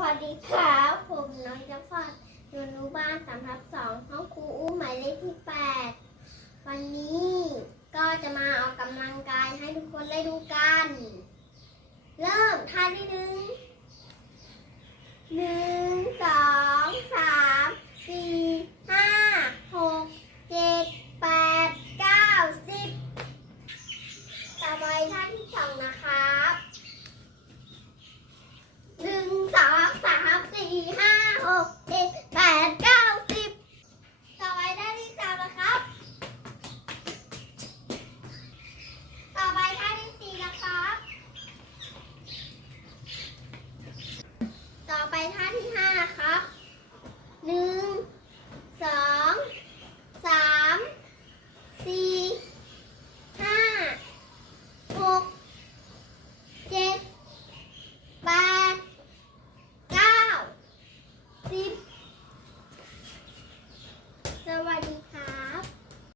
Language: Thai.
วัสดีครับผมน้องเจ้าพอดยู่นุบานสามทับสองห้องครูอู้หมายเลขที่แปดวันนี้ก็จะมาออกกำลังกายให้ทุกคนได้ดูกัน เริ่มท่าที่หนึ่งหนึ่งสองสามสี่ห้าหกเจ็ดแปดเก้าสิบต่อไปท่าที่สองนะคะ